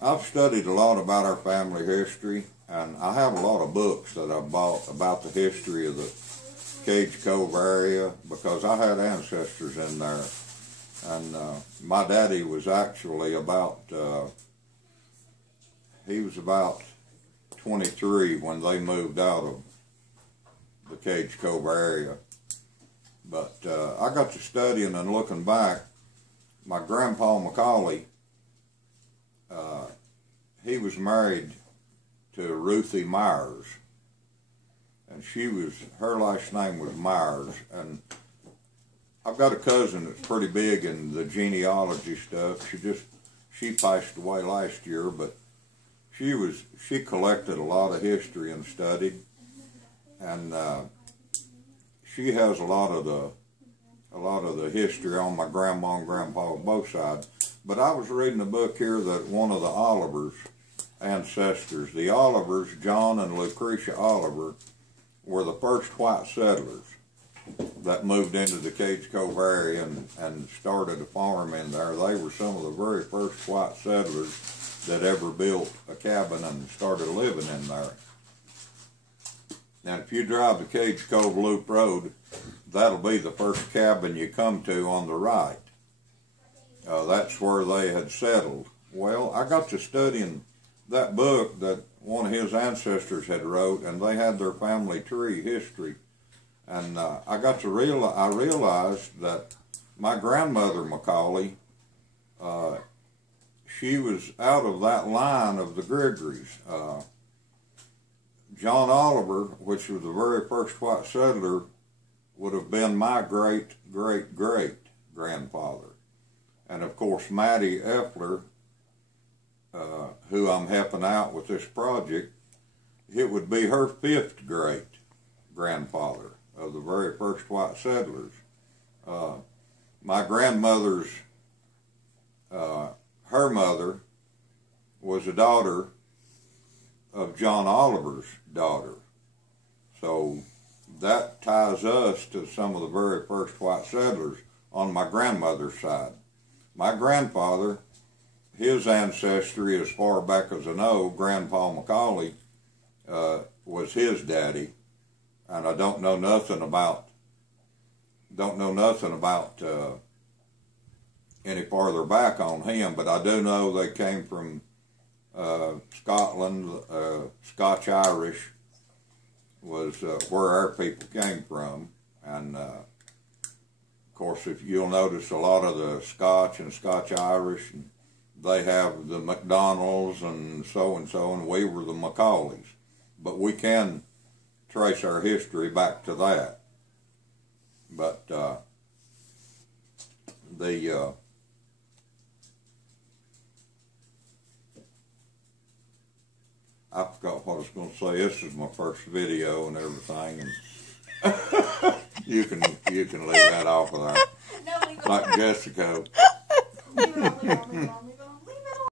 I've studied a lot about our family history, and I have a lot of books that I bought about the history of the Cage Cove area because I had ancestors in there. And my daddy was actually he was about 23 when they moved out of the Cage Cove area. But I got to studying and looking back. My grandpa Macaulay, he was married to Ruthie Myers, and her last name was Myers. And I've got a cousin that's pretty big in the genealogy stuff. She passed away last year, but she collected a lot of history and studied, and she has a lot of the history on my grandma and grandpa on both sides. But I was reading a book here that one of the Olivers' ancestors, the Olivers, John and Lucretia Oliver, were the first white settlers that moved into the Cage Cove area and started a farm in there. They were some of the very first white settlers that ever built a cabin and started living in there. Now, if you drive the Cage Cove Loop Road, that'll be the first cabin you come to on the right. That's where they had settled. Well, I got to studying that book that one of his ancestors had wrote, and they had their family tree history. And I realized that my grandmother Macaulay, she was out of that line of the Gregories. John Oliver, which was the very first white settler, would have been my great-great-great-grandfather. And of course, Mattie Effler, who I'm helping out with this project, it would be her fifth great-grandfather of the very first white settlers. My grandmother's, her mother was a daughter of John Oliver's daughter. So that ties us to some of the very first white settlers on my grandmother's side. My grandfather, his ancestry as far back as I know, Grandpa Macaulay, was his daddy. And I don't know nothing about any farther back on him, but I do know they came from Scotland. Scotch Irish was where our people came from, and of course, if you'll notice, a lot of the Scotch and Scotch Irish, they have the McDonalds and so, and we were the Macaulays, but we can trace our history back to that. But I forgot what I was going to say. This is my first video and everything, and you can leave that off of there, like Jessica.